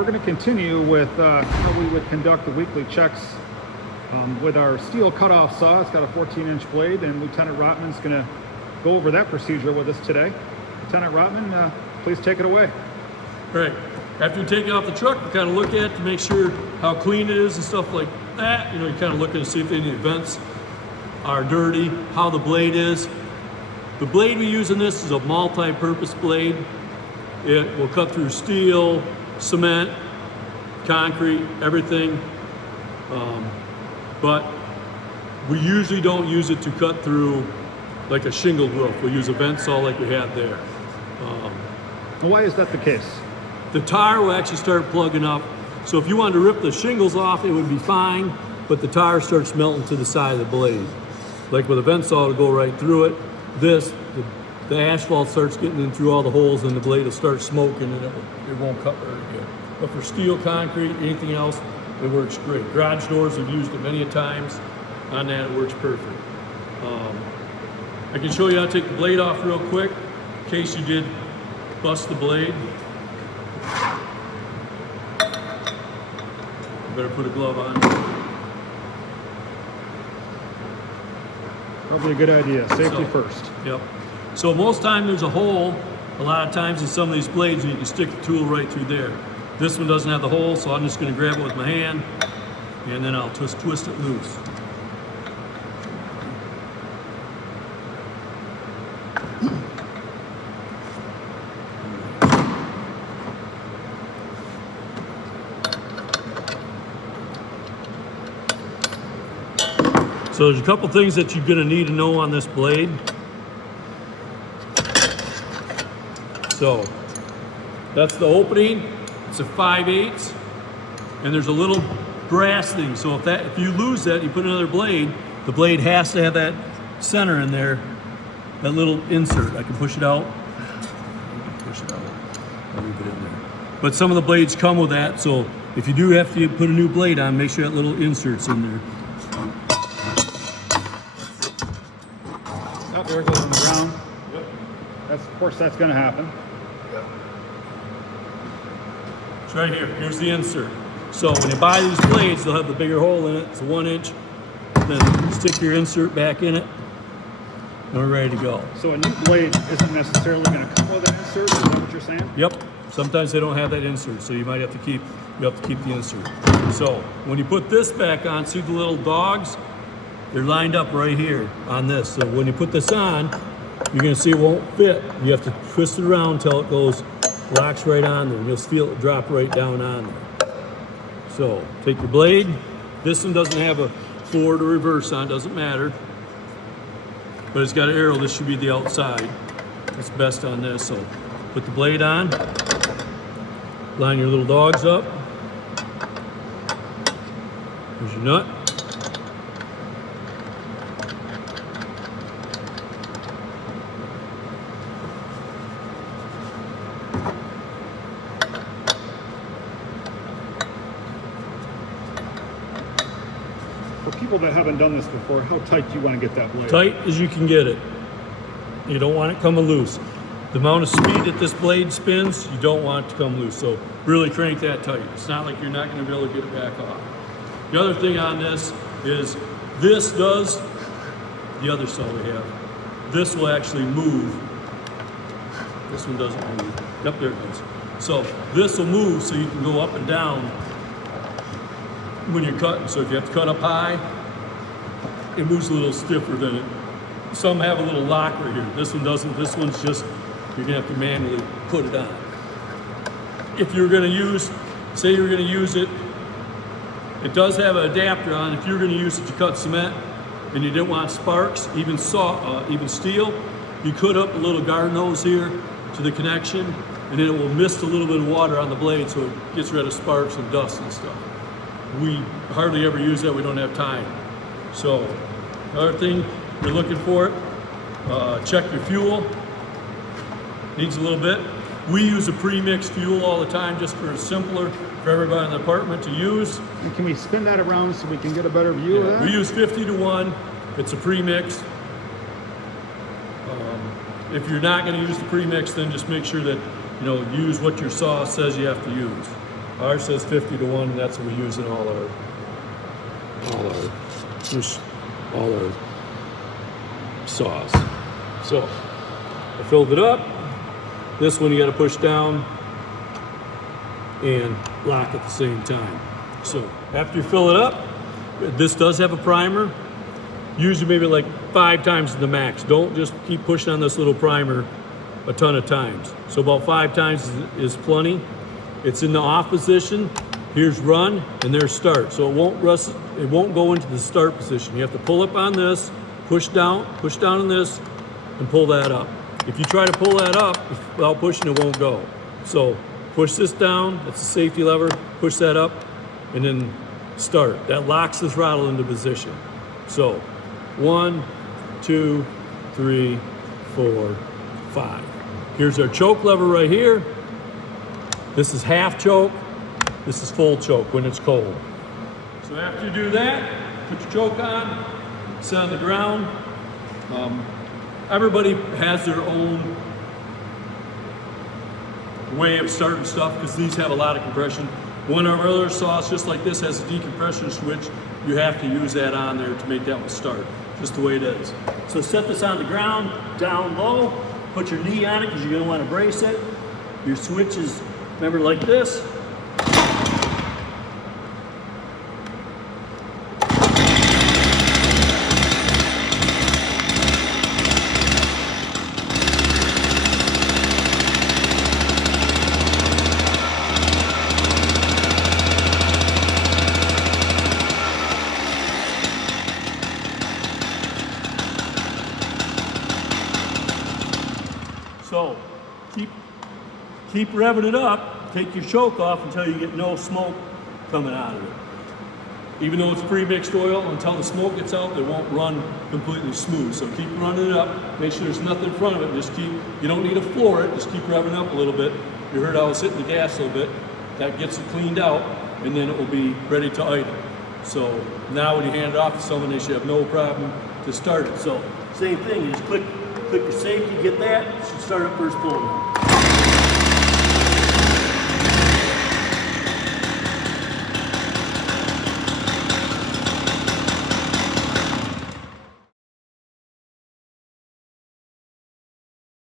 we're going to continue with how we would conduct the weekly checks with our steel cutoff saw. It's got a 14-inch blade, and Lieutenant Rotman's going to go over that procedure with us today. Lieutenant Rotman, please take it away. Right. After you take it off the truck, you kind of look at it to make sure how clean it is and stuff like that. You know, you kind of look to see if any vents are dirty, how the blade is. The blade we use in this is a multi-purpose blade. It will cut through steel, cement, concrete, everything. But we usually don't use it to cut through like a shingle roof. We'll use a vent saw like we had there. Why is that the case? The tar will actually start plugging up. So if you wanted to rip the shingles off, it would be fine, but the tar starts melting to the side of the blade. Like with a vent saw, it'll go right through it. The asphalt starts getting in through all the holes, and the blade will start smoking, and it won't cut very good. But for steel, concrete, anything else, it works great. Garage doors, we've used it many times. On that, it works perfect. I can show you how to take the blade off real quick, in case you did bust the blade. You better put a glove on. Probably a good idea. Safety first. Yep. So most time there's a hole, a lot of times in some of these blades, and you can stick the tool right through there. This one doesn't have the hole, so I'm just going to grab it with my hand, and then I'll twist it loose. So there's a couple things that you're going to need to know on this blade. So that's the opening. It's a 5/8, and there's a little brass thing. So if you lose that, you put another blade. The blade has to have that center in there, that little insert. I can push it out. Push it out. I'll leave it in there. But some of the blades come with that. So if you do have to put a new blade on, make sure that little insert's in there. Oh, there it goes on the ground. Yep. Of course, that's going to happen. Yep. It's right here. Here's the insert. So when you buy these blades, they'll have the bigger hole in it. It's a 1 inch. Then stick your insert back in it, and we're ready to go. So a new blade isn't necessarily going to come with an insert. Is that what you're saying? Yep. Sometimes they don't have that insert, so you might have to keep the insert. So when you put this back on, see the little dogs? They're lined up right here on this. So when you put this on, you're going to see it won't fit. You have to twist it around until it locks right on there. You'll feel it drop right down on there. So take your blade. This one doesn't have a forward or reverse on, doesn't matter. But it's got an arrow. This should be the outside. That's best on this. So put the blade on. Line your little dogs up. Here's your nut. For people that haven't done this before, how tight do you want to get that blade? Tight as you can get it. You don't want it coming loose. The amount of speed that this blade spins, you don't want it to come loose. So really crank that tight. It's not like you're not going to be able to get it back off. The other thing on this is this does, the other saw we have, this will actually move. This one doesn't move. Yep, there it goes. So this will move so you can go up and down when you're cutting. So if you have to cut up high, it moves a little stiffer than it. Some have a little lock right here. This one doesn't. This one's just, you're gonna have to manually put it on. If you're gonna use, say you're gonna use it, it does have an adapter on. If you're gonna use it to cut cement and you didn't want sparks, even steel, you could up a little guard nose here to the connection, and then it will mist a little bit of water on the blade so it gets rid of sparks and dust and stuff. We hardly ever use that. We don't have time. So another thing you're looking for it, check your fuel. Needs a little bit. We use a pre-mixed fuel all the time just for simpler for everybody in the apartment to use. And can we spin that around so we can get a better view of that? We use 50-to-1. It's a pre-mix. If you're not going to use the pre-mix, then just make sure that use what your saw says you have to use. Ours says 50 to 1, and that's what we use in all our saws. So I filled it up. This one you got to push down and lock at the same time. So after you fill it up, this does have a primer. Usually maybe like 5 times the max. Don't just keep pushing on this little primer a ton of times. So about 5 times is plenty. It's in the off position. Here's run and there's start. So it won't go into the start position. You have to pull up on this, push down on this, and pull that up. If you try to pull that up without pushing, it won't go. So push this down, that's a safety lever, push that up, and then start. That locks the throttle into position. So 1, 2, 3, 4, 5. Here's our choke lever right here. This is half choke. This is full choke when it's cold. So after you do that, put your choke on, sit on the ground. Everybody has their own way of starting stuff because these have a lot of compression. One of our other saws, just like this, has a decompression switch. You have to use that on there to make that one start, just the way it is. So set this on the ground, down low, put your knee on it because you're going to want to brace it. Your switch is, remember, like this. So keep revving it up, take your choke off until you get no smoke coming out of it. Even though it's pre-mixed oil, until the smoke gets out, it won't run completely smooth. So keep running it up, make sure there's nothing in front of it. Just you don't need to floor it, just keep revving up a little bit. You heard I was hitting the gas a little bit. That gets it cleaned out, and then it will be ready to idle. So now when you hand it off to someone, they should have no problem to start it. So same thing, you just click your safety, get that, it should start up first pull.